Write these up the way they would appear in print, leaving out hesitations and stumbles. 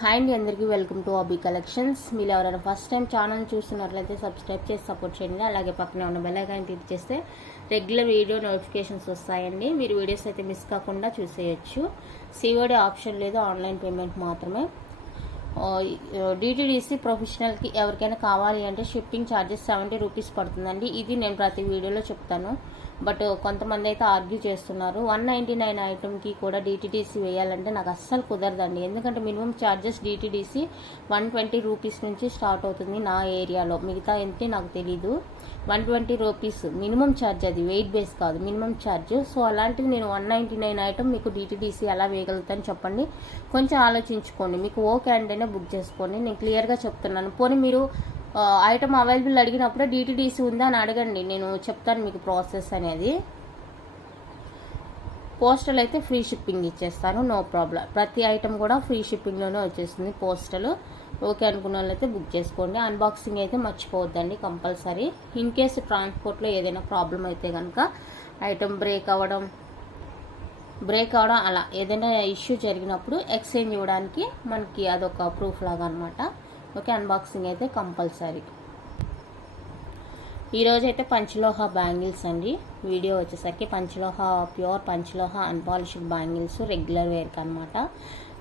Hi అండి, అందరికీ welcome to అబీ collections. మీరు ఎవరైనా ఫస్ట్ టైం ఛానల్ చూస్తున్నట్లయితే సబ్స్క్రైబ్ చేసి సపోర్ట్ చేయండి. అలాగే పక్కనే ఉన్న బెల్ ఐకాన్ క్లిక్ చేస్తే రెగ్యులర్ వీడియో నోటిఫికేషన్స్ వస్తాయండి. మీరు వీడియోస్ అయితే మిస్ కాకుండా చూసేయచ్చు. సిఓడి ఆప్షన్ లేదు, ఆన్లైన్ పేమెంట్ మాత్రమే. డిటిడిసి ప్రొఫెషనల్కి ఎవరికైనా కావాలి అంటే షిప్పింగ్ ఛార్జెస్ 70 రూపీస్ పడుతుందండి. ఇది నేను ప్రతి వీడియోలో చెప్తాను. బట్ కొంతమంది అయితే ఆర్గ్యూ చేస్తున్నారు 199 ఐటమ్కి కూడా డిటిడిసి వేయాలంటే నాకు అస్సలు కుదరదండి. ఎందుకంటే మినిమం ఛార్జెస్ డిటిడిసి 120 రూపీస్ నుంచి స్టార్ట్ అవుతుంది నా ఏరియాలో. మిగతా ఏంటి నాకు తెలీదు. 120 రూపీస్ మినిమం ఛార్జ్, అది వెయిట్ బేస్ కాదు, మినిమం ఛార్జ్. సో అలాంటిది నేను 199 ఐటమ్ మీకు డిటిడిసి ఎలా వేయగలుగుతాను చెప్పండి. కొంచెం ఆలోచించుకోండి. మీకు ఓకే అంటేనే బుక్ చేసుకోండి. నేను క్లియర్గా చెప్తున్నాను. పోనీ మీరు ఐటమ్ అవైలబుల్ అడిగినప్పుడే డిటిడిసి ఉందా అని అడగండి, నేను చెప్తాను మీకు ప్రాసెస్ అనేది. పోస్టల్ అయితే ఫ్రీ షిప్పింగ్ ఇచ్చేస్తాను, నో ప్రాబ్లం. ప్రతి ఐటమ్ కూడా ఫ్రీ షిప్పింగ్లోనే వచ్చేస్తుంది పోస్టల్. ఓకే అనుకున్న వాళ్ళైతే బుక్ చేసుకోండి. అన్బాక్సింగ్ అయితే మర్చిపోవద్దండి కంపల్సరీ. ఇన్ కేసు ట్రాన్స్పోర్ట్లో ఏదైనా ప్రాబ్లం అయితే కనుక ఐటమ్ బ్రేక్ అవ్వడం అలా ఏదైనా ఇష్యూ జరిగినప్పుడు ఎక్స్చేంజ్ ఇవ్వడానికి మనకి అదొక ప్రూఫ్ లాగా అనమాట. ఓకే, అన్బాక్సింగ్ అయితే కంపల్సరీ. ఈరోజు అయితే పంచలోహ బ్యాంగిల్స్ అండి. వీడియో వచ్చేసరికి పంచలోహ, ప్యూర్ పంచలోహ అన్పాలిష్డ్ బ్యాంగిల్స్ రెగ్యులర్ వేర్కి అనమాట.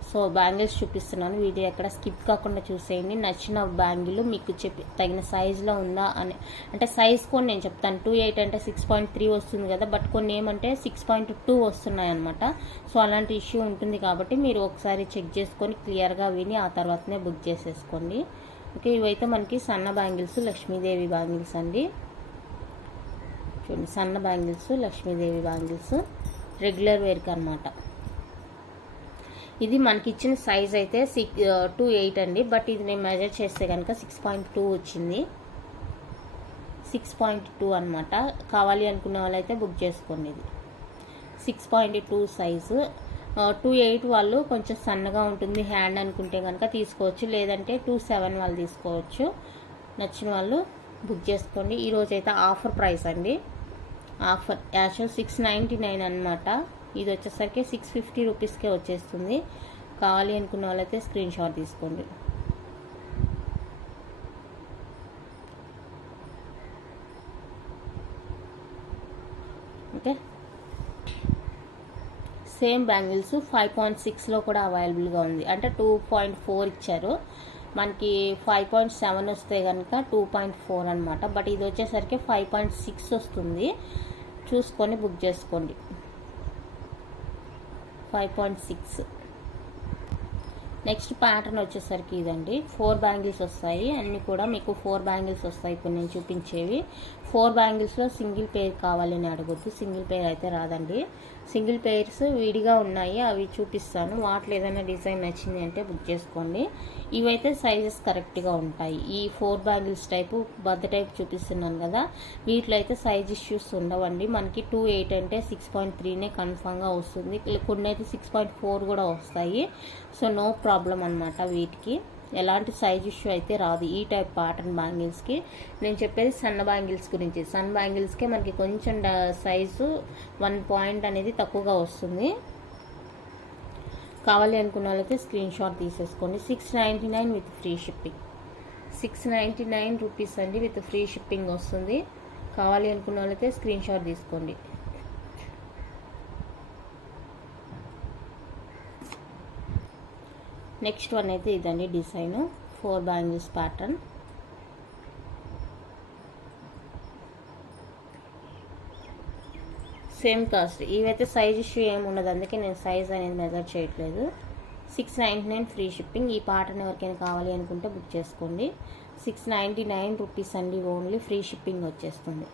సో బ్యాంగిల్స్ చూపిస్తున్నాను, వీడియో ఎక్కడ స్కిప్ కాకుండా చూసేయండి. నచ్చిన బ్యాంగిల్ మీకు తగిన సైజులో ఉందా అని, అంటే సైజ్ కొన్ని నేను చెప్తాను. 28 అంటే 6.3 వస్తుంది కదా, బట్ కొన్ని ఏమంటే 6.2 వస్తున్నాయి అనమాట. సో అలాంటి ఇష్యూ ఉంటుంది కాబట్టి మీరు ఒకసారి చెక్ చేసుకొని క్లియర్గా విని ఆ తర్వాతనే బుక్ చేసేసుకోండి. ఓకే, ఇవైతే మనకి సన్న బ్యాంగిల్స్, లక్ష్మీదేవి బ్యాంగిల్స్ అండి. చూడండి, సన్న బ్యాంగిల్స్, లక్ష్మీదేవి బ్యాంగిల్స్ రెగ్యులర్ వేర్కి అనమాట. ఇది మనకి ఇచ్చిన సైజ్ అయితే 2.8 అండి, బట్ ఇది నేను మెజర్ చేస్తే కనుక 6.2 వచ్చింది. 6.2 అనమాట. కావాలి అనుకునే వాళ్ళైతే బుక్ చేసుకోండి. ఇది 6.2 సైజు. 2.8 వాళ్ళు కొంచెం సన్నగా ఉంటుంది హ్యాండ్ అనుకుంటే కనుక తీసుకోవచ్చు, లేదంటే 2.7 వాళ్ళు తీసుకోవచ్చు. నచ్చిన వాళ్ళు బుక్ చేసుకోండి. ఈరోజు అయితే ఆఫర్ ప్రైస్ అండి. ఆఫర్ యాక్చువల్ 699 అనమాట. ఇది వచ్చేసరికి 650 రూపీస్కే వచ్చేస్తుంది. కావాలి అనుకున్న వాళ్ళైతే స్క్రీన్ షాట్ తీసుకోండి. ఓకే, సేమ్ బ్యాంగిల్స్ 5.6లో కూడా అవైలబుల్గా ఉంది. అంటే 2.4 ఇచ్చారు మనకి. 5.7 వస్తే కనుక 2.4 అనమాట. బట్ ఇది వచ్చేసరికి 5.6 వస్తుంది. చూసుకొని బుక్ చేసుకోండి. 5.6. నెక్స్ట్ ప్యాటర్న్ వచ్చేసరికి ఇదండి. 4 బ్యాంగిల్స్ వస్తాయి. అన్నీ కూడా మీకు 4 బ్యాంగిల్స్ వస్తాయి. ఇప్పుడు నేను చూపించేవి 4 బ్యాంగిల్స్లో సింగిల్ పెయిర్ కావాలని అడగొద్దు. సింగిల్ పెయిర్ అయితే రాదండి. సింగిల్ పెయిర్స్ విడిగా ఉన్నాయి, అవి చూపిస్తాను. వాటిలో ఏదైనా డిజైన్ నచ్చింది అంటే బుక్ చేసుకోండి. ఇవైతే సైజెస్ కరెక్ట్గా ఉంటాయి. ఈ 4 బ్యాంగిల్స్ టైపు బద్ద టైప్ చూపిస్తున్నాను కదా, వీటిలో అయితే సైజ్ ఇష్యూస్ ఉండవండి. మనకి 2.8 అంటే 6.3నే కన్ఫామ్గా వస్తుంది. కొన్ని అయితే 6.4 కూడా వస్తాయి. సో నో ప్రాబ్లం అనమాట. వీటికి ఎలాంటి సైజ్ ఇష్యూ అయితే రాదు ఈ టైప్ ప్యాటర్న్ బ్యాంగిల్స్కి. నేను చెప్పేది సన్న బ్యాంగిల్స్ గురించి. సన్న బ్యాంగిల్స్కే మనకి కొంచెం సైజు 1 పాయింట్ అనేది తక్కువగా వస్తుంది. కావాలి అనుకున్న వాళ్ళైతే స్క్రీన్ షాట్ తీసేసుకోండి. 699 విత్ ఫ్రీ షిప్పింగ్. 699 రూపీస్ అండి, విత్ ఫ్రీ షిప్పింగ్ వస్తుంది. కావాలి అనుకున్న వాళ్ళైతే స్క్రీన్ షాట్ తీసుకోండి. నెక్స్ట్ వన్ అయితే ఇదండి design. 4 bangles pattern. Same cost. ఇవైతే సైజ్ ఇష్యూ ఏమి ఉండదు, అందుకే నేను సైజ్ అనేది మెజర్ చేయట్లేదు. 699 ఫ్రీ షిప్పింగ్. ఈ ప్యాటర్న్ ఎవరికైనా కావాలి అనుకుంటే బుక్ చేసుకోండి. 699 రూపీస్ అండి ఓన్లీ. ఫ్రీ షిప్పింగ్ వచ్చేస్తుంది.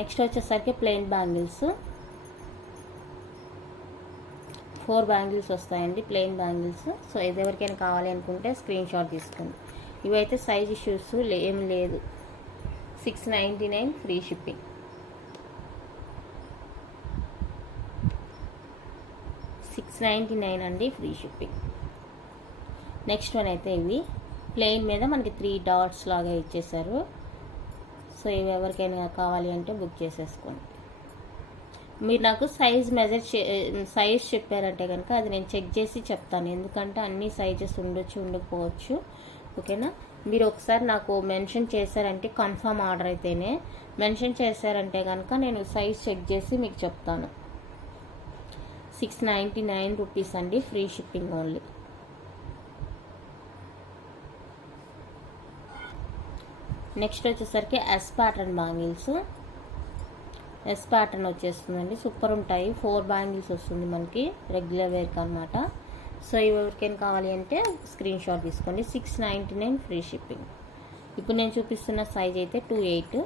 నెక్స్ట్ వచ్చేసరికి ప్లెయిన్ బ్యాంగిల్స్. 4 బ్యాంగిల్స్ వస్తాయండి, ప్లెయిన్ బ్యాంగిల్స్. సో ఇది ఎవరికైనా కావాలి అనుకుంటే స్క్రీన్ షాట్ తీసుకోండి. ఇవైతే సైజ్ ఇష్యూస్ ఏమి లేదు. 699 ఫ్రీ షిప్పింగ్. 699 అండి ఫ్రీ షిప్పింగ్. నెక్స్ట్ వన్ అయితే ఇవి ప్లెయిన్ మీద మనకి 3 డాట్స్ లాగా ఇచ్చేసారు. సో ఇవి ఎవరికైనా కావాలి అంటే బుక్ చేసేసుకోండి. మీరు నాకు సైజ్ చెప్పారంటే కనుక అది నేను చెక్ చేసి చెప్తాను, ఎందుకంటే అన్ని సైజెస్ ఉండొచ్చు ఉండకపోవచ్చు. ఓకేనా, మీరు ఒకసారి నాకు మెన్షన్ చేశారంటే కన్ఫర్మ్ ఆర్డర్ అయితేనే, మెన్షన్ చేశారంటే కనుక నేను సైజ్ చెక్ చేసి మీకు చెప్తాను. 699 రూపీస్ అండి, ఫ్రీ షిప్పింగ్ ఓన్లీ. నెక్స్ట్ వచ్చేసరికి S pattern bangles. S pattern వచ్చేస్తుందండి, సూపర్ ఉంటాయి. 4 బ్యాంగిల్స్ వస్తుంది మనకి రెగ్యులర్ వేర్కి అనమాట. సో ఇవి ఎవరికైనా కావాలి అంటే స్క్రీన్ షాట్ తీసుకోండి. 699 ఫ్రీ షిప్పింగ్. ఇప్పుడు నేను చూపిస్తున్న సైజ్ అయితే 28.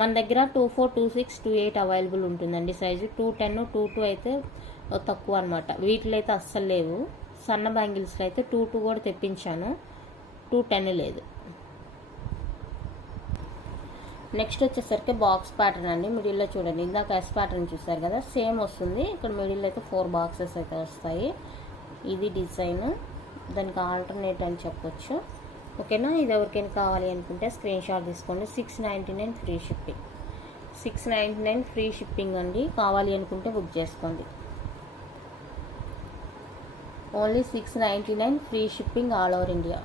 మన దగ్గర 24, 26, 28 అవైలబుల్ ఉంటుందండి సైజు. 210, 22 అయితే తక్కువ అనమాట. వీటిలో అయితే అస్సలు లేవు. సన్న బ్యాంగిల్స్లో అయితే 22 కూడా తెప్పించాను, 210 లేదు. నెక్స్ట్ వచ్చేసరికి బాక్స్ ప్యాటర్న్ అండి. మిడిల్లో చూడండి, ఇందాక ఎస్ ప్యాటర్న్ చూసారు కదా, సేమ్ వస్తుంది. ఇక్కడ మిడిల్లో అయితే 4 బాక్సెస్ అయితే వస్తాయి. ఇది డిజైన్, దానికి ఆల్టర్నేట్ అని చెప్పొచ్చు. ఓకేనా, ఇది ఎవరికైనా కావాలి అనుకుంటే స్క్రీన్ షాట్ తీసుకోండి. 699 ఫ్రీ షిప్పింగ్. 699 ఫ్రీ షిప్పింగ్ అండి. కావాలి అనుకుంటే బుక్ చేసుకోండి. Only 699 free shipping all over India.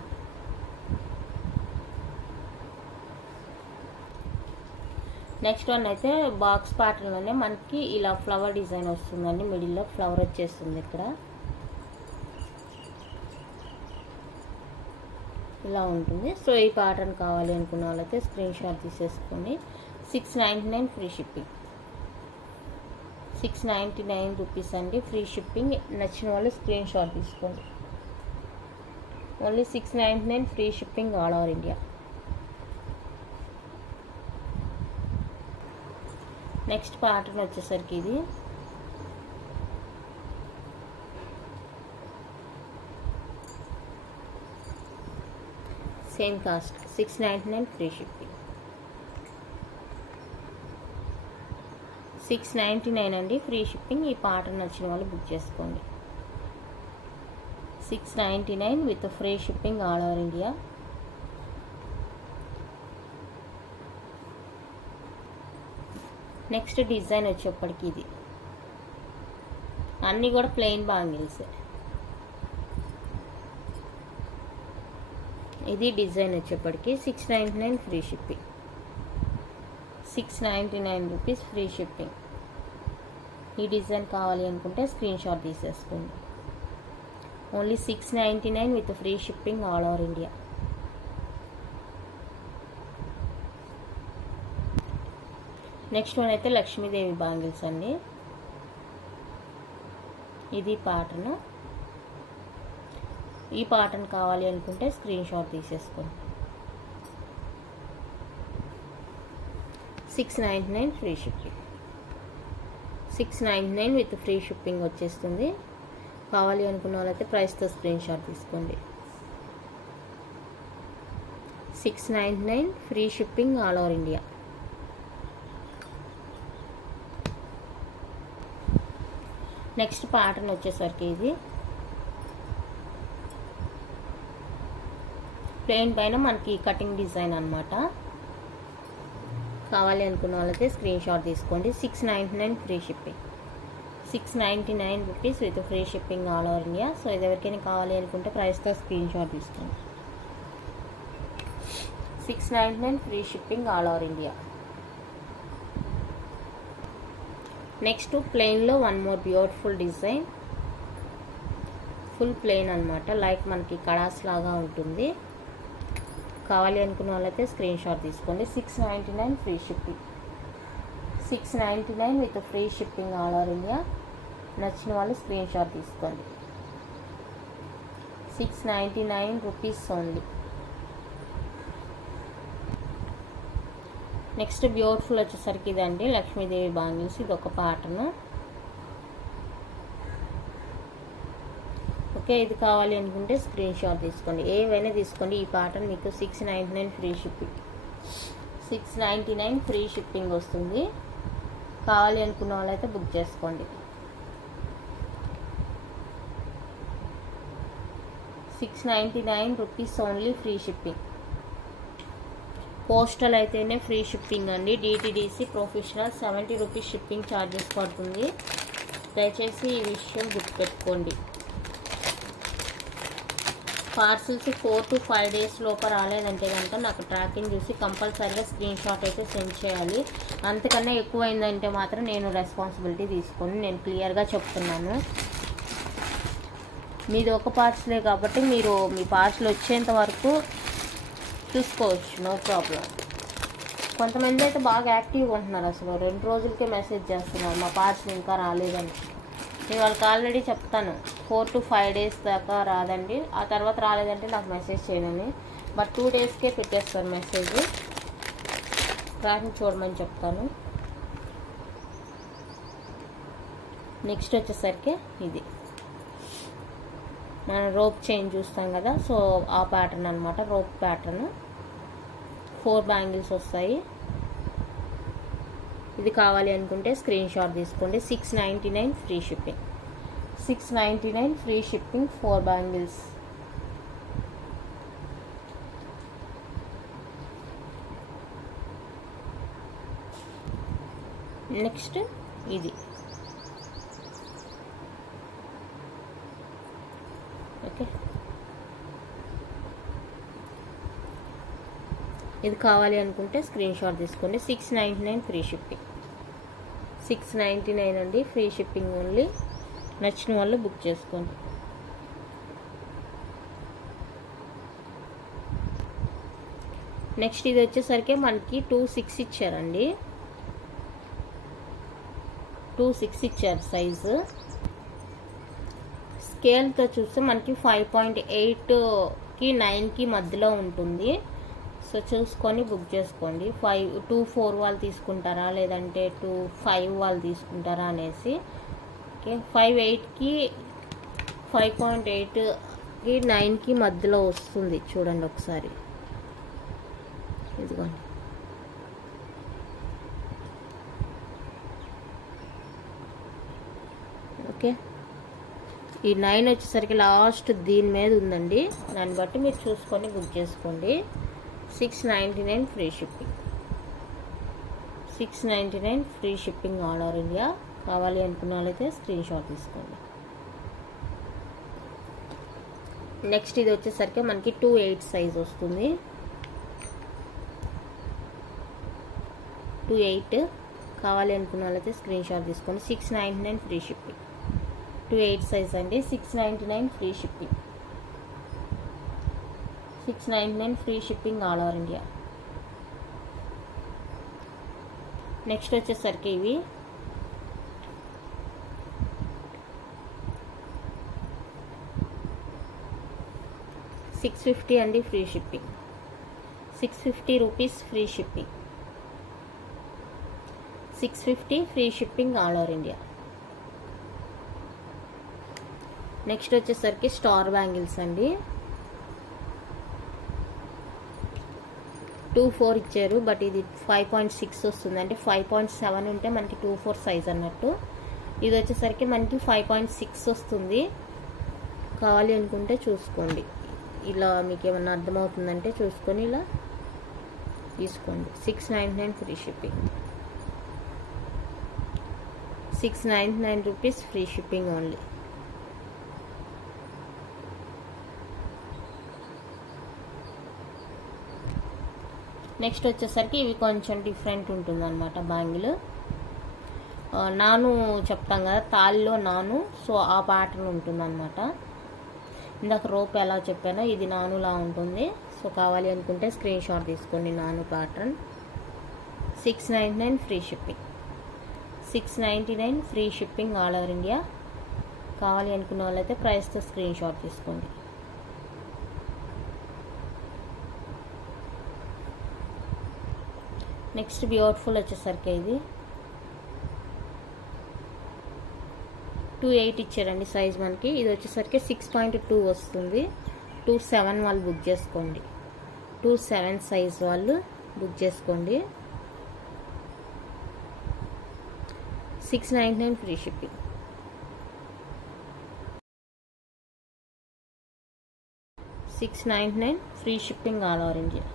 Next one అయితే బాక్స్ ప్యాటర్న్లోనే మనకి ఇలా ఫ్లవర్ డిజైన్ వస్తుందండి. మిడిల్లో ఫ్లవర్ వచ్చేస్తుంది, ఇక్కడ ఇలా ఉంటుంది. సో ఈ ప్యాటర్న్ కావాలి అనుకున్న వాళ్ళైతే స్క్రీన్ షాట్ తీసేసుకోండి. 699 ఫ్రీ షిప్పింగ్. 699 రూపీస్ అండి, ఫ్రీ షిప్పింగ్. నచ్చిన వాళ్ళు స్క్రీన్ షాట్ తీసుకోండి. Only 699 free shipping all over India. Next pattern వచ్చేసరికి ఇది సేమ్ కాస్ట్, 699 ఫ్రీ షిప్పింగ్. 699 అండి, ఫ్రీ షిప్పింగ్. ఈ ప్యాటర్న్ నచ్చిన వాళ్ళు బుక్ చేసుకోండి. 699 with free shipping all over India. Next design వచ్చేప్పటికి ఇది అన్నీ కూడా ప్లెయిన్ బ్యాంగిల్స్. ఇది డిజైన్ వచ్చేప్పటికి 699 free shipping. 699 rupees free shipping. ఈ డిజైన్ కావాలి అనుకుంటే స్క్రీన్ షాట్ తీసేసుకోండి. Only 699 with free shipping all over India. Next one అయితే లక్ష్మీదేవి బ్యాంగిల్స్ అండి. ఇది ప్యాటర్న్. ఈ ప్యాటర్న్ కావాలి అనుకుంటే స్క్రీన్ షాట్ తీసేసుకోండి. 699 free shipping. 699 with free shipping వచ్చేస్తుంది. కావాలి అనుకున్న వాళ్ళైతే ప్రైస్తో స్క్రీన్ షాట్ తీసుకోండి. 699 free shipping all over India. Next pattern వచ్చేసరికి ఇది ప్లెయిన్ పైన మనకి కటింగ్ డిజైన్ అనమాట. కావాలి అనుకున్న వాళ్ళైతే స్క్రీన్ షాట్ తీసుకోండి. 699 free shipping. 699 rupees with free shipping all over India. So ఇది ఎవరికైనా కావాలి అనుకుంటే ప్రైస్తో స్క్రీన్ షాట్ తీసుకోండి. 699 free shipping all over India. Next ప్లెయిన్లో one more beautiful design. Full plain అనమాట, లైక్ మనకి కడాస్ లాగా ఉంటుంది. కావాలి అనుకున్న వాళ్ళైతే స్క్రీన్ షాట్ తీసుకోండి. 699 free shipping. 699 with free shipping all over India. నచ్చిన వాళ్ళు స్క్రీన్ షాట్ తీసుకోండి. 699 రూపీస్ ఓన్లీ. నెక్స్ట్ బ్యూటిఫుల్ వచ్చేసరికి ఇదండి లక్ష్మీదేవి బ్యాంగిల్స్. ఇది ఒక ప్యాటర్న్. ఓకే, ఇది కావాలి అనుకుంటే స్క్రీన్ షాట్ తీసుకోండి. ఏవైనా తీసుకోండి. ఈ ప్యాటర్న్ మీకు 699 ఫ్రీ షిప్పింగ్. 699 ఫ్రీ షిప్పింగ్ వస్తుంది. కావాలి అనుకున్న వాళ్ళైతే బుక్ చేసుకోండి. 699 rupees only, free shipping. Postal అయితేనే ఫ్రీ షిప్పింగ్ అండి. DTDC professional 70 rupees shipping charges పడుతుంది. దయచేసి ఈ విషయం గుర్తుపెట్టుకోండి. పార్సిల్స్ 4 to 5 days లోపల రాలేదంటే కనుక నాకు ట్రాకింగ్ చూసి కంపల్సరీగా స్క్రీన్ షాట్ అయితే సెండ్ చేయాలి. అంతకన్నా ఎక్కువైందంటే మాత్రం నేను రెస్పాన్సిబిలిటీ తీసుకొని నేను క్లియర్గా చెప్తున్నాను. మీది ఒక పార్సలే కాబట్టి మీరు మీ పార్సల్ వచ్చేంత వరకు చూసుకోవచ్చు, నో ప్రాబ్లం. కొంతమంది అయితే బాగా యాక్టివ్గా ఉంటున్నారు, అసలు 2 రోజులకే మెసేజ్ చేస్తున్నారు మా పార్సల్ ఇంకా రాలేదని. నేను వాళ్ళకి ఆల్రెడీ చెప్తాను 4 to 5 days దాకా రాదండి, ఆ తర్వాత రాలేదంటే నాకు మెసేజ్ చేయండి. బట్ 2 daysకే పెట్టేస్తారు మెసేజ్. ట్రాకింగ్ చూడమని చెప్తాను. నెక్స్ట్ వచ్చేసరికి ఇది మనం రోప్ చైన్ చూస్తాం కదా, సో ఆ ప్యాటర్న్ అనమాట. రోప్ ప్యాటర్న్ 4 బ్యాంగిల్స్ వస్తాయి. ఇది కావాలి అనుకుంటే స్క్రీన్ షాట్ తీసుకోండి. 699 free shipping. 699 free shipping 4 bangles. Next ఇది ఓకే, ఇది కావాలి అనుకుంటే స్క్రీన్ షాట్ తీసుకోండి. 699 ఫ్రీ షిప్పింగ్. 699 అండి, ఫ్రీ షిప్పింగ్ ఓన్లీ. నచ్చిన వాళ్ళు బుక్ చేసుకోండి. నెక్స్ట్ ఇది వచ్చేసరికి మనకి 2.6 ఇచ్చారండి. 2.6 ఇచ్చారు సైజు. స్కేల్తో చూస్తే మనకి 5.8కి 9కి మధ్యలో ఉంటుంది. సో చూసుకొని బుక్ చేసుకోండి. 2-4 వాళ్ళు తీసుకుంటారా లేదంటే 2-5 వాళ్ళు తీసుకుంటారా అనేసి. ఓకే, 5.8కి 5.8కి 9కి మధ్యలో వస్తుంది. చూడండి ఒకసారి, ఇదిగోండి. ఓకే, ఈ 9 వచ్చేసరికి లాస్ట్ దీని మీద ఉందండి. దాన్ని బట్టి మీరు చూసుకొని బుక్ చేసుకోండి. 699 free shipping. 699 free shipping all over India. కావాలి అనుకున్న వాళ్ళైతే స్క్రీన్ షాట్ తీసుకోండి. నెక్స్ట్ ఇది వచ్చేసరికి మనకి 2.8 సైజ్ వస్తుంది. 2.8 కావాలి అనుకున్న వాళ్ళైతే స్క్రీన్ షాట్ తీసుకోండి. 699 ఫ్రీ షిప్పింగ్. 2.8 సైజ్ అండి. 699 free shipping. 699 free shipping all over India. Next వచ్చేసరికి ఇవి 650 అండి, free shipping. 650 rupees free shipping. 650 free shipping all over India. Next వచ్చేసరికి స్టార్ బ్యాంగిల్స్ అండి. 2.4 ఇచ్చారు, బట్ ఇది 5.6 వస్తుంది. అంటే 5.7 ఉంటే మనకి 2.4 సైజ్ అన్నట్టు. ఇది వచ్చేసరికి మనకి 5.6 వస్తుంది. కావాలి అనుకుంటే చూసుకోండి. ఇలా మీకు ఏమన్నా అర్థమవుతుందంటే చూసుకొని ఇలా తీసుకోండి. 699 free shipping. 699 rupees free shipping only. Next వచ్చేసరికి ఇవి కొంచెం డిఫరెంట్ ఉంటుంది అనమాట బ్యాంగిల్. నాను చెప్తాం కదా, తాళ్ళలో నాను, సో ఆ ప్యాటర్న్ ఉంటుంది అనమాట. ఇందాక రోప్ ఎలా చెప్పానో ఇది నానులా ఉంటుంది. సో కావాలి అనుకుంటే స్క్రీన్ షాట్ తీసుకోండి. నాను pattern. 699 free shipping. 699 free shipping all over India. కావాలి అనుకున్న వాళ్ళైతే ప్రైస్తో స్క్రీన్ షాట్ తీసుకోండి. నెక్స్ట్ బ్యూటిఫుల్ వచ్చేసరికి ఇది 2.8 ఇచ్చారండి సైజ్ మనకి. ఇది వచ్చేసరికి 6.2 వస్తుంది. 2.7 వాళ్ళు బుక్ చేసుకోండి. 2.7 సైజ్ వాళ్ళు బుక్ చేసుకోండి. 699 free shipping. 699 free shipping all over India.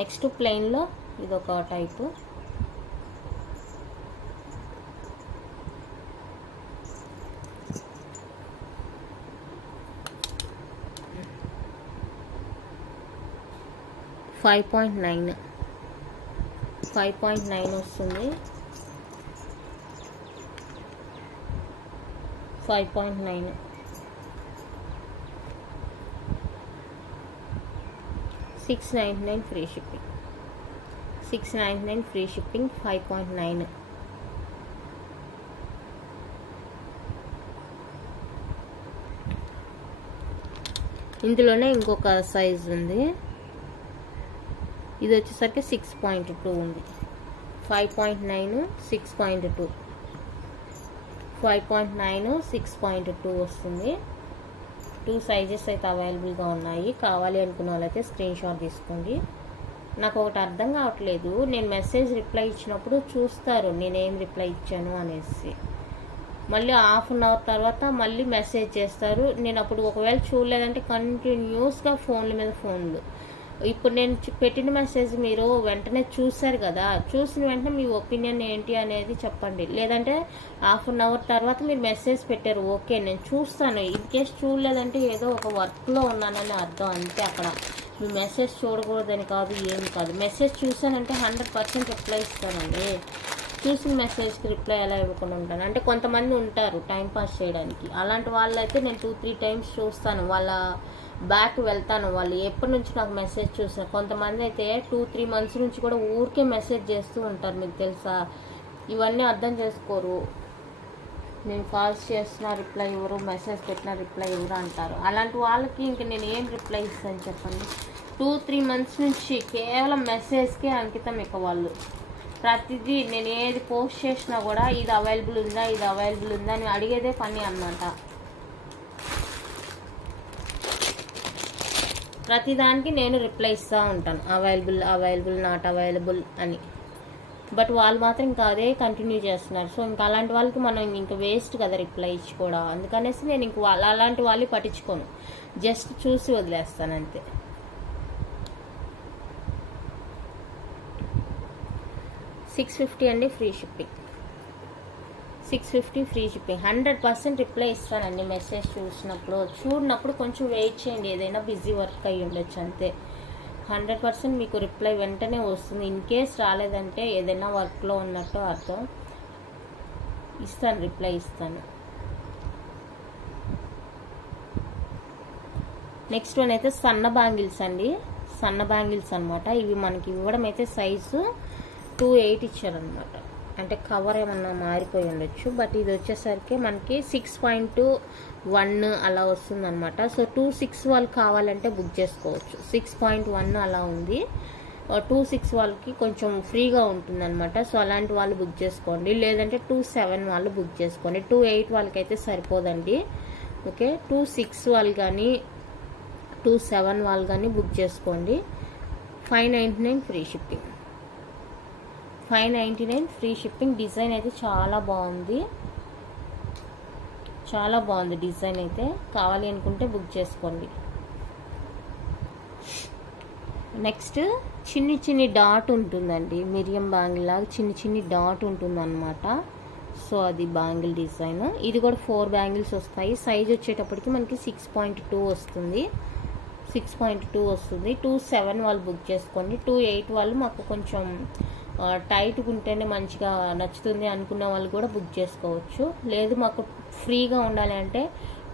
Next ప్లెయిన్లో ఇదొక టైపు. $5.9 వస్తుంది. 5.9 $6.99 ఫ్రీ షిప్పింగ్. 6.99 free shipping. 5.9. ఇందులోనే ఇంకొక సైజ్ ఉంది. ఇది వచ్చేసరికి 6.2 ఉంది. 5.9 6.2 5.9 6.2 వస్తుంది. 2 సైజెస్ అయితే అవైలబుల్గా ఉన్నాయి. కావాలి అనుకున్న వాళ్ళైతే స్క్రీన్ షాట్ తీసుకోండి. నాకు ఒకటి అర్థం కావట్లేదు, నేను మెసేజ్ రిప్లై ఇచ్చినప్పుడు చూస్తారు నేనేం రిప్లై ఇచ్చాను అనేసి. మళ్ళీ హాఫ్ అన్ అవర్ తర్వాత మళ్ళీ మెసేజ్ చేస్తారు. నేను అప్పుడు ఒకవేళ చూడలేదంటే కంటిన్యూస్గా ఫోన్ల మీద ఫోన్లు. ఇప్పుడు నేను పెట్టిన మెసేజ్ మీరు వెంటనే చూసారు కదా, చూసిన వెంటనే మీ ఒపీనియన్ ఏంటి అనేది చెప్పండి. లేదంటే హాఫ్ అన్ అవర్ తర్వాత మీరు మెసేజ్ పెట్టారు, ఓకే నేను చూస్తాను. ఇన్ కేస్ చూడలేదంటే ఏదో ఒక వర్క్లో ఉన్నానని అర్థం అంతే. అక్కడ మీ మెసేజ్ చూడకూడదని కాదు, ఏమి కాదు. మెసేజ్ చూసానంటే 100% రిప్లై ఇస్తానండి. చూసిన మెసేజ్కి రిప్లై ఎలా ఇవ్వకుండా ఉంటాను అంటే కొంతమంది ఉంటారు టైంపాస్ చేయడానికి. అలాంటి వాళ్ళైతే నేను 2-3 టైమ్స్ చూస్తాను, వాళ్ళ బ్యాక్ వెళ్తాను. వాళ్ళు ఎప్పటి నుంచి నాకు మెసేజ్ చూసారు. కొంతమంది అయితే 2-3 మంత్స్ నుంచి కూడా ఊరికే మెసేజ్ చేస్తూ ఉంటారు, మీకు తెలుసా. ఇవన్నీ అర్థం చేసుకోరు. నేను కాల్స్ చేస్తున్నా రిప్లై ఇవ్వరు, మెసేజ్ పెట్టినా రిప్లై ఇవ్వరు అంటారు. అలాంటి వాళ్ళకి ఇంక నేను ఏం రిప్లై ఇస్తాను చెప్పండి. 2-3 మంత్స్ నుంచి కేవలం మెసేజ్కే అంకితం. ఇక వాళ్ళు ప్రతిదీ నేను ఏది పోస్ట్ చేసినా కూడా ఇది అవైలబుల్ ఉందా, ఇది అవైలబుల్ ఉందా అని అడిగేదే పని అన్నమాట. ప్రతిదానికి నేను రిప్లై ఇస్తూ ఉంటాను, అవైలబుల్ నాట్ అవైలబుల్ అని. బట్ వాళ్ళు మాత్రం ఇంకా అదే కంటిన్యూ చేస్తున్నారు. సో ఇంకా అలాంటి వాళ్ళకి మనం ఇంకా వేస్ట్ కదా రిప్లై ఇచ్చి కూడా. అందుకనేసి నేను ఇంక అలాంటి వాళ్ళు పట్టించుకోను, జస్ట్ చూసి వదిలేస్తాను అంతే. $650 అండి free shipping. 650 free shipping. 100% reply ఇస్తానండి మెసేజ్ చూడనప్పుడు కొంచెం వెయిట్ చేయండి, ఏదైనా బిజీ వర్క్ అయ్యి ఉండొచ్చు అంతే. 100% మీకు రిప్లై వెంటనే వస్తుంది. ఇన్ కేస్ రాలేదంటే ఏదైనా వర్క్లో ఉన్నట్టు అర్థం. ఇస్తాను, రిప్లై ఇస్తాను. నెక్స్ట్ వన్ అయితే సన్న బ్యాంగిల్స్ అండి. సన్న బ్యాంగిల్స్ అనమాట. ఇవి మనకి ఇవ్వడం అయితే సైజు 2.8 ఇచ్చారనమాట. అంటే కవర్ ఏమన్నా మారిపోయి ఉండొచ్చు. బట్ ఇది వచ్చేసరికి మనకి 6.1 అలా వస్తుంది అనమాట. సో 2.6 వాళ్ళు కావాలంటే బుక్ చేసుకోవచ్చు. 6.1 అలా ఉంది. 2.6 వాళ్ళకి కొంచెం ఫ్రీగా ఉంటుంది అనమాట. సో అలాంటి వాళ్ళు బుక్ చేసుకోండి. లేదంటే 2.7 వాళ్ళు బుక్ చేసుకోండి. 2.8 వాళ్ళకైతే సరిపోదండి. ఓకే, 2.6 వాళ్ళు కానీ 2.7 వాళ్ళు కానీ బుక్ చేసుకోండి. 599 free shipping. 599 free shipping. Design అయితే చాలా బాగుంది, చాలా బాగుంది డిజైన్ అయితే. కావాలి అనుకుంటే బుక్ చేసుకోండి. నెక్స్ట్ చిన్ని డాట్ ఉంటుందండి, మిరియం బ్యాంగిల్ లాగా చిన్ని డాట్ ఉంటుంది అనమాట. సో అది బ్యాంగిల్ డిజైన్. ఇది కూడా 4 బ్యాంగిల్స్ వస్తాయి. సైజ్ వచ్చేటప్పటికి మనకి 6.2 వస్తుంది. 6.2 వస్తుంది. 2.7 వాళ్ళు బుక్ చేసుకోండి. 2.8 వాళ్ళు మాకు కొంచెం టైట్గా ఉంటేనే మంచిగా నచ్చుతుంది అనుకున్న వాళ్ళు కూడా బుక్ చేసుకోవచ్చు. లేదు మాకు ఫ్రీగా ఉండాలి అంటే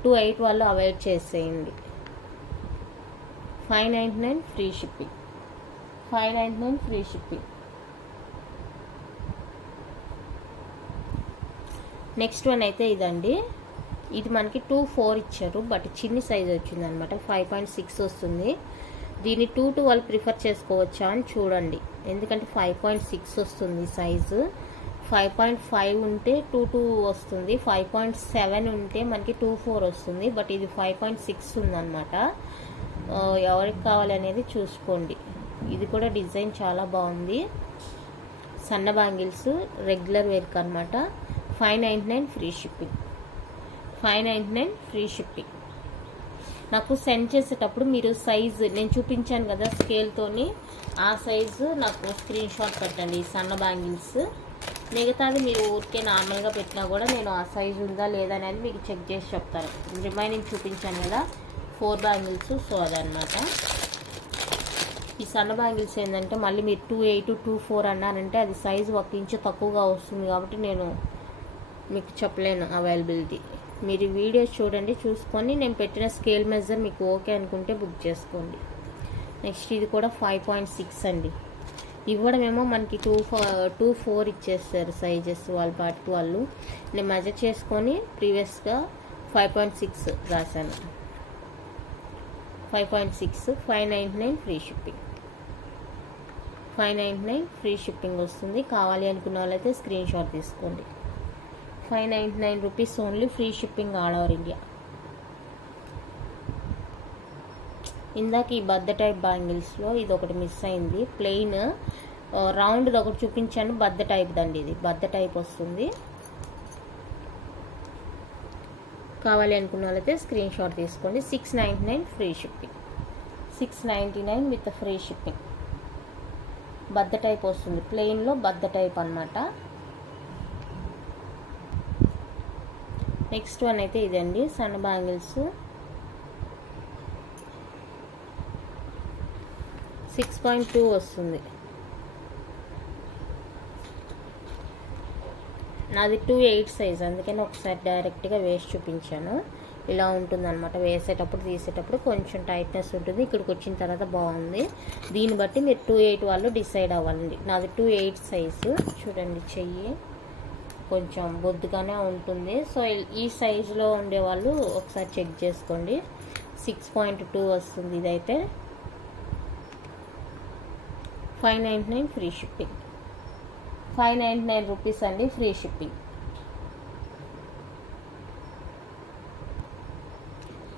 2.8 వాళ్ళు అవాయిడ్ చేసేయండి. 599 free shipping. 599 free shipping. Next one అయితే ఇదండి. ఇది మనకి 2.4 ఇచ్చారు, బట్ చిన్ని సైజ్ వచ్చింది అనమాట. 5.6 వస్తుంది. దీన్ని 2 వాళ్ళు ప్రిఫర్ చేసుకోవచ్చా అని చూడండి, ఎందుకంటే 5.6 వస్తుంది సైజు. 5.5 ఉంటే 2 వస్తుంది. 5.7 ఉంటే మనకి 2.4 వస్తుంది. బట్ ఇది 5.6 ఉందన్నమాట. ఎవరికి కావాలనేది చూసుకోండి. ఇది కూడా డిజైన్ చాలా బాగుంది. సన్న బ్యాంగిల్స్ రెగ్యులర్ వేర్క్ అనమాట. 599 ఫ్రీ షిప్పింగ్. 599 free shipping. నాకు సెండ్ చేసేటప్పుడు మీరు సైజు నేను చూపించాను కదా స్కేల్తోని, ఆ సైజు నాకు స్క్రీన్ షాట్ పెట్టండి. ఈ సన్న బ్యాంగిల్స్, మిగతాది మీరు ఊరికే నార్మల్గా పెట్టినా కూడా నేను ఆ సైజు ఉందా లేదా అనేది మీకు చెక్ చేసి చెప్తాను. రిమైనింగ్ చూపించాను కదా 4 బ్యాంగిల్స్, సో అదనమాట. ఈ సన్న బ్యాంగిల్స్ ఏంటంటే మళ్ళీ మీరు 2.8 2.4 అన్నారంటే అది సైజు 1 ఇంచు తక్కువగా వస్తుంది, కాబట్టి నేను మీకు చెప్పలేను అవైలబిలిటీ. మీరు వీడియోస్ చూడండి, చూసుకొని నేను పెట్టిన స్కేల్ మెజర్ మీకు ఓకే అనుకుంటే బుక్ చేసుకోండి. నెక్స్ట్ ఇది కూడా 5.6 అండి. ఇవ్వడమేమో మనకి 2.4 ఇచ్చేస్తారు సైజెస్ వాళ్ళ పాటికి వాళ్ళు. నేను మెజర్ చేసుకొని ప్రీవియస్గా 5.6 రాశాను. 5.6 599 ఫ్రీ షిప్పింగ్. 599 ఫ్రీ షిప్పింగ్ వస్తుంది. కావాలి అనుకున్న వాళ్ళైతే స్క్రీన్ షాట్ తీసుకోండి. 599 rupees only, free shipping all over India. ఇందాక ఈ బద్ద టైప్ బ్యాంగిల్స్లో ఇది ఒకటి మిస్ అయింది. ప్లెయిన్ రౌండ్ది ఒకటి చూపించాను, బద్ద టైప్ దండి. ఇది బద్ద టైప్ వస్తుంది. కావాలి అనుకున్న వాళ్ళైతే స్క్రీన్ షాట్ తీసుకోండి. 699 free shipping. 699 with free shipping. బద్ద టైప్ వస్తుంది, ప్లెయిన్లో బద్ద టైప్ అన్నమాట. నెక్స్ట్ వన్ అయితే ఇదండి, సన్న బ్యాంగిల్స్ 6.2 వస్తుంది. నాది 2.8 సైజ్, అందుకని ఒకసారి డైరెక్ట్గా వేసి చూపించాను. ఇలా ఉంటుంది అనమాట. వేసేటప్పుడు తీసేటప్పుడు కొంచెం టైట్నెస్ ఉంటుంది, ఇక్కడికి వచ్చిన తర్వాత బాగుంది. దీన్ని బట్టి మీరు 2.8 వాళ్ళు డిసైడ్ అవ్వాలండి. నాది 2.8 సైజు. చూడండి, చెయ్యి కొంచెం బొద్దుగానే ఉంటుంది. సో ఈ సైజులో ఉండేవాళ్ళు ఒకసారి చెక్ చేసుకోండి. 6.2 వస్తుంది. ఇదైతే 599 ఫ్రీ షిప్పింగ్. 599 రూపీస్ అండి, free shipping.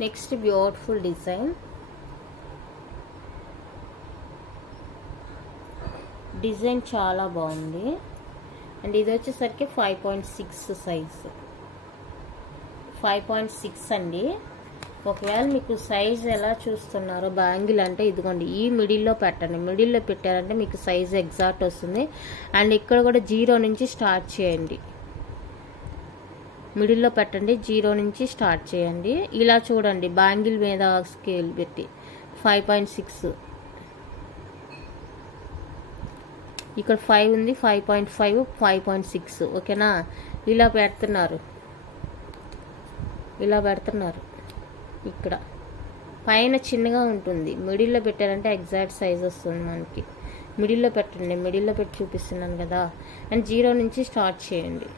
Next beautiful design. Design చాలా బాగుంది. అండ్ ఇది వచ్చేసరికి 5.6 సైజు. 5.6 అండి. ఒకవేళ మీకు సైజు ఎలా చూస్తున్నారో బ్యాంగిల్ అంటే ఇదిగోండి, ఈ మిడిల్లో పెట్టండి. మిడిల్లో పెట్టారంటే మీకు సైజు ఎగ్జాక్ట్ వస్తుంది. అండ్ ఇక్కడ కూడా 0 నుంచి స్టార్ట్ చేయండి. మిడిల్లో పెట్టండి, 0 నుంచి స్టార్ట్ చేయండి. ఇలా చూడండి, బ్యాంగిల్ మీద స్కేల్ పెట్టి 5.6, ఇక్కడ 5 ఉంది, 5.5 5.6 ఓకేనా. ఇలా పెడుతున్నారు. ఇక్కడ పైన చిన్నగా ఉంటుంది, మిడిల్లో పెట్టారంటే ఎగ్జాక్ట్ సైజ్ వస్తుంది మనకి. మిడిల్లో పెట్టండి, మిడిల్లో పెట్టి చూపిస్తున్నాను కదా. అండ్ 0 నుంచి స్టార్ట్ చేయండి.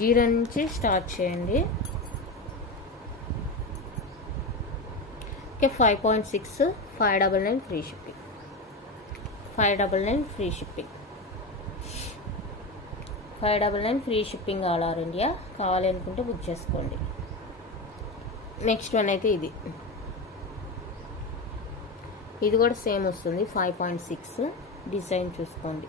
0 నుంచి స్టార్ట్ చేయండి. Okay, 5.6 599 free shipping. 599 free shipping. 599 free shipping all over India. కావాలి అనుకుంటే బుక్ చేసుకోండి. నెక్స్ట్ వన్ అయితే ఇది కూడా సేమ్ వస్తుంది, 5.6. డిజైన్ చూసుకోండి.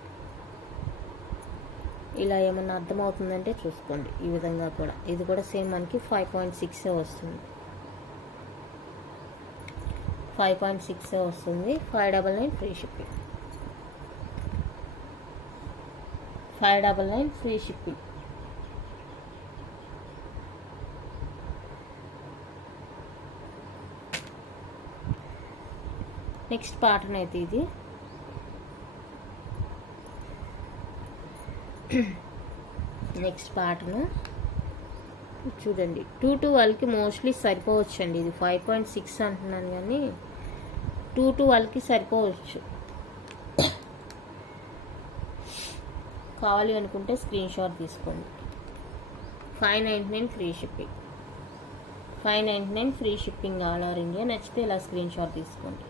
ఇలా ఏమన్నా అర్థమవుతుందంటే చూసుకోండి. ఈ విధంగా కూడా ఇది కూడా సేమ్ మనకి 5.6 వస్తుంది. 5.6 వస్తుంది. 599 free shipping. 599 free shipping. Next pattern అయితే ఇది. నెక్స్ట్ ప్యాటర్న్ చూడండి, 2 వాళ్ళకి మోస్ట్లీ సరిపోవచ్చండి. ఇది 5.6 అంటున్నాను కానీ 2 వాళ్ళకి సరిపోవచ్చు. కావాలి అనుకుంటే స్క్రీన్ షాట్ తీసుకోండి. 599 free shipping. 599 free shipping all over India. నచ్చితే ఇలా స్క్రీన్ షాట్ తీసుకోండి.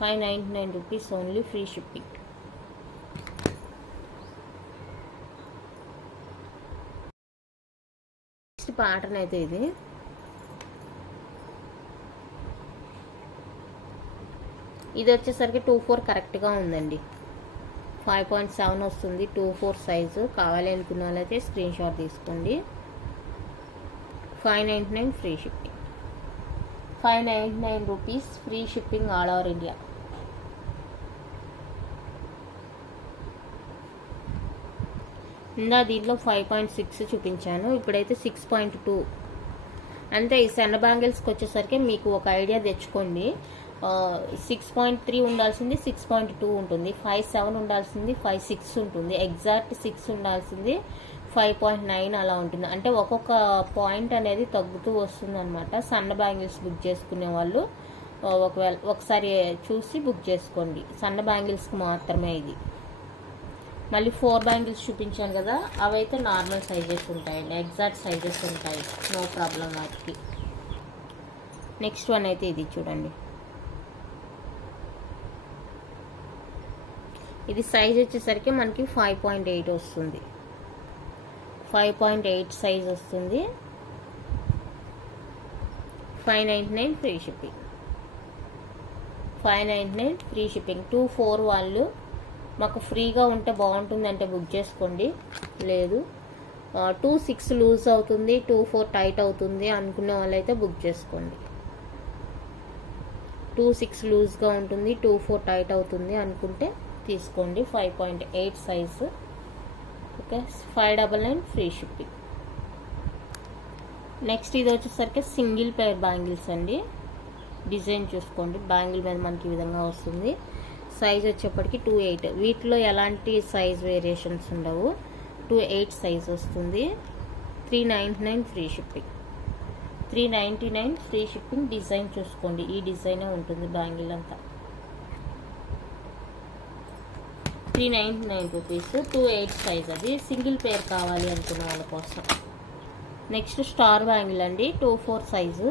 599 rupees only, free shipping. Next pattern అయితే ఇది వచ్చేసరికి 2.4 కరెక్ట్గా ఉందండి. 5.7 వస్తుంది, 2.4 సైజు. కావాలి అనుకున్న వాళ్ళైతే స్క్రీన్ షాట్ తీసుకోండి. 599 free shipping. 599 rupees, free shipping all over India. ఇందా దీంట్లో 5.6 చూపించాను, ఇప్పుడైతే 6.2. అంతే. ఈ సన్న బ్యాంగిల్స్కి వచ్చేసరికి మీకు ఒక ఐడియా తెచ్చుకోండి. 6.3 ఉండాల్సింది 6.2 ఉంటుంది, 5.7 ఉండాల్సింది 5.6 ఉంటుంది, ఎగ్జాక్ట్ 6 ఉండాల్సింది 5.9 అలా ఉంటుంది. అంటే ఒక్కొక్క పాయింట్ అనేది తగ్గుతూ వస్తుంది అనమాట. సన్న బ్యాంగిల్స్ బుక్ చేసుకునే వాళ్ళు ఒకసారి చూసి బుక్ చేసుకోండి. సన్న బ్యాంగిల్స్కి మాత్రమే ఇది. మళ్ళీ 4 బ్యాంగిల్స్ చూపించాను కదా, అవైతే నార్మల్ సైజెస్ ఉంటాయండి, ఎగ్జాక్ట్ సైజెస్ ఉంటాయి, నో ప్రాబ్లం వాటికి. నెక్స్ట్ వన్ అయితే ఇది చూడండి. ఇది సైజ్ వచ్చేసరికి మనకి 5.8 వస్తుంది, 5.8 సైజ్ వస్తుంది. 599 ఫ్రీ షిప్పింగ్, 599 ఫ్రీ షిప్పింగ్. 2-4 వాళ్ళు మాకు ఫ్రీగా ఉంటే బాగుంటుందంటే బుక్ చేసుకోండి. లేదు 2-6 లూజ్ అవుతుంది, 2-4 టైట్ అవుతుంది అనుకునే వాళ్ళైతే బుక్ చేసుకోండి. 2-6 లూజ్గా ఉంటుంది, 2-4 టైట్ అవుతుంది అనుకుంటే తీసుకోండి. 5.8 size. Okay, 599 free shipping. Next ఇది వచ్చేసరికి సింగిల్ పెయిర్ బ్యాంగిల్స్ అండి. డిజైన్ చూసుకోండి, బ్యాంగిల్ మీద మనకి ఈ విధంగా వస్తుంది. సైజ్ వచ్చేప్పటికి 2.8. వీటిలో ఎలాంటి సైజ్ వేరియేషన్స్ ఉండవు, 2.8 సైజ్ వస్తుంది. 399 free shipping, 399 free shipping. Design చూసుకోండి, ఈ డిజైనే ఉంటుంది బ్యాంగిల్ అంతా. 399 రూపీస్, 2.8 సైజ్. అది సింగిల్ పేర్ కావాలి అనుకున్న వాళ్ళ కోసం. నెక్స్ట్ స్టార్ బ్యాంగిల్ అండి, 2-4 size.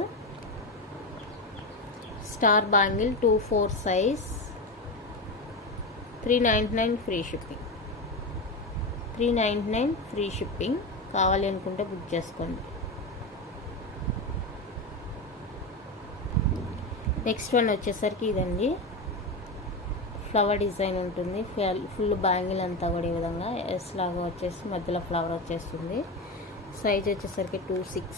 Star bangle 2-4 size, 399 free shipping, 399 free shipping. కావాలి అనుకుంటే బుక్ చేసుకోండి. నెక్స్ట్ వన్ వచ్చేసరికి ఇదండి, ఫ్లవర్ డిజైన్ ఉంటుంది. ఫుల్ బ్యాంగిల్ అంతా కూడా ఈ విధంగా ఎస్ లాగా వచ్చేసి మధ్యలో ఫ్లవర్ వచ్చేస్తుంది. సైజ్ వచ్చేసరికి 2.6,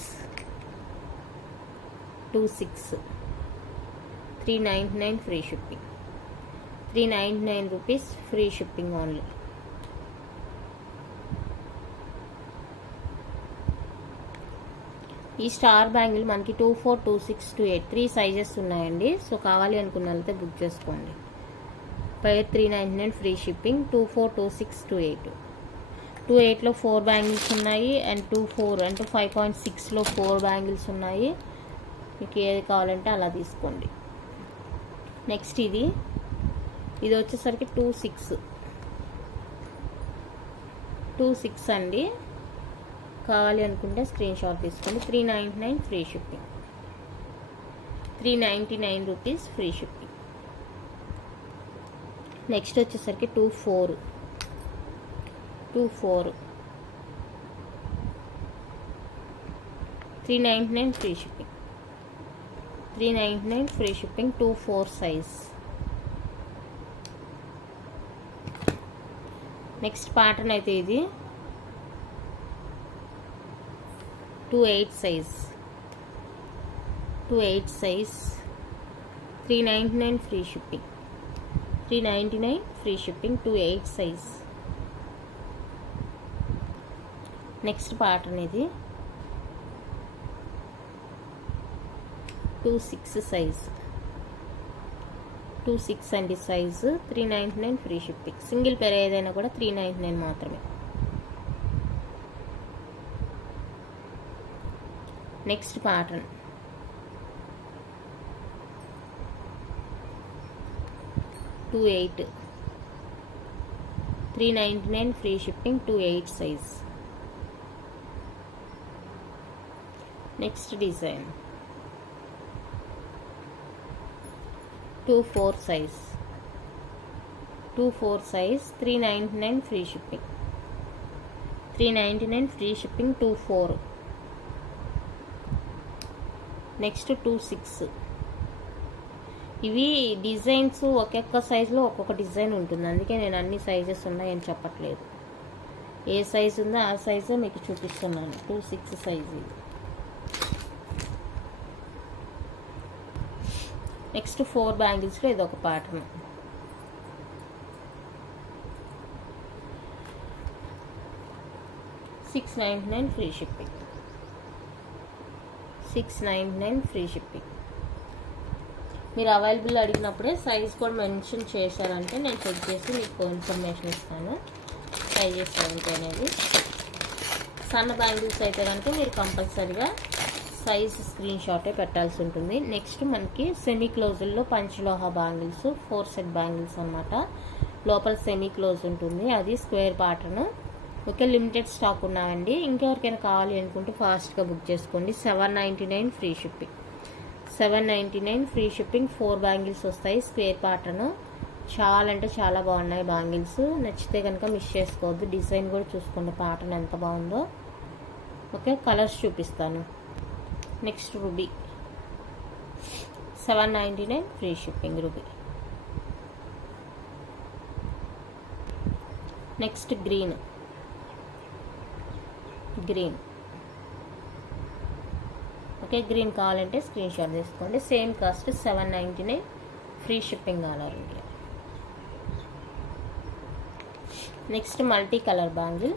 399 free shipping, 399 rupees free shipping only. ఈ స్టార్ బ్యాంగిల్ మనకి 2-4, 2-6, 2.8 3 సైజెస్ ఉన్నాయండి. సో కావాలి అనుకున్న వాళ్ళైతే బుక్ చేసుకోండి. Pair 399 free shipping. 2-4, 2-6, 2.8. 2.8లో 4 బ్యాంగిల్స్ ఉన్నాయి, అండ్ 2-4 అంటే 5.6లో 4 బ్యాంగిల్స్ ఉన్నాయి. మీకు ఏది కావాలంటే అలా తీసుకోండి. నెక్స్ట్ ఇది వచ్చేసరికి 2.6 అండి. కావాలి అనుకుంటే స్క్రీన్ షాట్ తీసుకోండి. 399 free shipping, 399 rupees free shipping. Next వచ్చేసరికి 2-4, 399 free shipping, 399 free shipping. 2-4 size. Next pattern అయితే ఇది 2.8 size, 399 free shipping, 399 free shipping. 2.8 size. Next pattern ఇది 2.6 సైజ్, 2.6 అండి సైజు. 399 free shipping. సింగిల్ పేర్ ఏదైనా కూడా 399 మాత్రమే. Next pattern 2.8, 399 free shipping. 2.8 size. Next design 2-4 size, 399 free shipping, 399 free shipping. 2-4. Next 2.6. ఇవి designs ఒక్కొక్క సైజులో ఒక్కొక్క డిజైన్ ఉంటుంది, అందుకే నేను అన్ని సైజెస్ ఉన్నాయని చెప్పట్లేదు. ఏ సైజు ఉందో ఆ సైజు మీకు చూపిస్తున్నాను. 2.6 సైజు ఇది. నెక్స్ట్ 4 బ్యాంగిల్స్లో ఇది ఒక pattern. $699 free shipping. 699 free shipping. మీరు అవైలబుల్ అడిగినప్పుడే సైజ్ కూడా మెన్షన్ చేశారంటే నేను చెక్ చేసి మీకు ఇన్ఫర్మేషన్ ఇస్తాను సైజెస్ ఏంటి అనేది. సన్న బ్యాంగిల్స్ అయితే కనుక మీరు కంపల్సరీగా సైజ్ స్క్రీన్ షాటే పెట్టాల్సి ఉంటుంది. నెక్స్ట్ మనకి సెమీ క్లోజుల్లో పంచలోహ బ్యాంగిల్స్ 4 సెట్ బ్యాంగిల్స్ అనమాట. లోపల సెమీ క్లోజ్ ఉంటుంది, అది square pattern. Okay, limited stock ఉన్నాయండి. ఇంకెవరికైనా కావాలి అనుకుంటే ఫాస్ట్గా బుక్ చేసుకోండి. $799 free shipping. $799 free shipping. 4 bangles వస్తాయి, స్క్వేర్ ప్యాటర్న్. చాలా అంటే చాలా బాగున్నాయి బ్యాంగిల్స్. నచ్చితే కనుక మిస్ చేసుకోవద్దు. డిజైన్ కూడా చూసుకోండి, ప్యాటర్న్ ఎంత బాగుందో. ఓకే, కలర్స్ చూపిస్తాను. Next ruby. $799 free shipping ruby. Next green. Okay, green కావాలంటే స్క్రీన్ షాట్ తీసుకోండి. Same cost $799 free shipping all over India. Next multi colour bangle.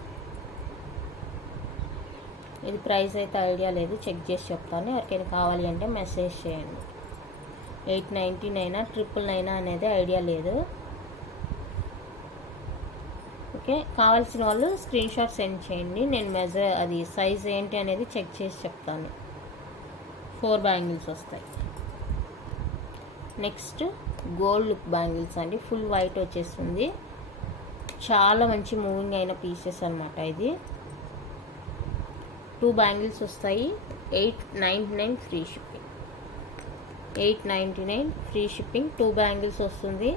ఇది ప్రైస్ అయితే ఐడియా లేదు, చెక్ చేసి చెప్తాను. ఎవరికైనా కావాలి అంటే మెసేజ్ చేయండి. $899 $999 అనేది ఐడియా లేదు. ఓకే, కావాల్సిన వాళ్ళు స్క్రీన్ షాట్ సెండ్ చేయండి. నేను అది సైజ్ ఏంటి అనేది చెక్ చేసి చెప్తాను. 4 బ్యాంగిల్స్ వస్తాయి. నెక్స్ట్ గోల్డ్ లుక్ బ్యాంగిల్స్ అండి. ఫుల్ వైట్ వచ్చేస్తుంది, చాలా మంచి మూవింగ్ అయిన పీసెస్ అనమాట. ఇది 2 బ్యాంగిల్స్ వస్తాయి. $899 free shipping. $899 free shipping. 2 bangles వస్తుంది.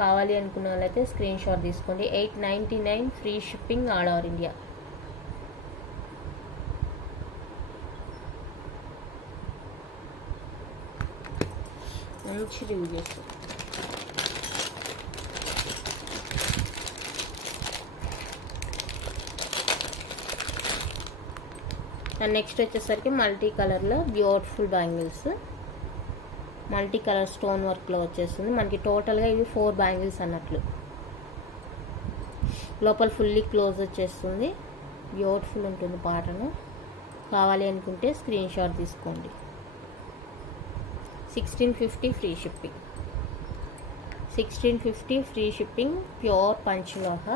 కావాలి అనుకున్న వాళ్ళైతే స్క్రీన్ షాట్ తీసుకోండి. $899 free shipping all over India. మంచి రివ్యూ చేస్తాం. నెక్స్ట్ వచ్చేసరికి మల్టీ కలర్లో beautiful bangles. Multi color stone వర్క్లో వచ్చేస్తుంది మనకి. టోటల్గా ఇవి 4 బ్యాంగిల్స్ అన్నట్లు. లోపల ఫుల్లీ క్లోజ్ వచ్చేస్తుంది, బ్యూటిఫుల్ ఉంటుంది ప్యాటర్న్. కావాలి అనుకుంటే స్క్రీన్ షాట్ తీసుకోండి. $1650 free shipping. 1650 free shipping. Pure panchaloha.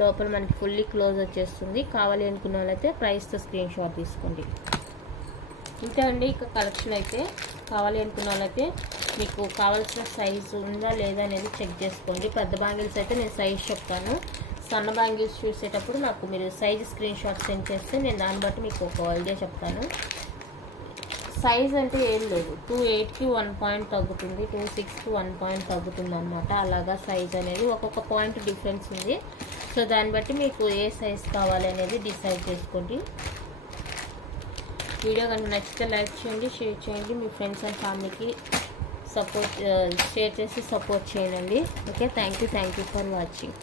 లోపల మనకి ఫుల్లీ క్లోజ్ వచ్చేస్తుంది. కావాలి అనుకున్న వాళ్ళైతే ప్రైస్తో స్క్రీన్ షాట్ తీసుకోండి. ఇంతే అండి ఇక కలెక్షన్ అయితే. కావాలి అనుకున్న వాళ్ళైతే మీకు కావాల్సిన సైజు ఉందా లేదా అనేది చెక్ చేసుకోండి. పెద్ద బ్యాంగిల్స్ అయితే నేను సైజ్ చెప్తాను. సన్న బ్యాంగిల్స్ చూసేటప్పుడు నాకు మీరు సైజ్ స్క్రీన్ షాట్ సెండ్ చేస్తే నేను దాన్ని బట్టి మీకు ఒక ఐడియా చెప్తాను. సైజ్ అంటే ఏం లేదు, 28కి 1 పాయింట్ తగ్గుతుంది, 26కి 1 పాయింట్ తగ్గుతుంది అనమాట. అలాగా సైజ్ అనేది ఒక్కొక్క పాయింట్ డిఫరెన్స్ ఉంది. సో దాన్ని బట్టి మీకు ఏ సైజ్ కావాలి అనేది డిసైడ్ చేసుకోండి. వీడియో కనుక నచ్చితే లైక్ చేయండి, షేర్ చేయండి, మీ ఫ్రెండ్స్ అండ్ ఫ్యామిలీకి షేర్ చేసి సపోర్ట్ చేయండి. Okay, thank you for watching.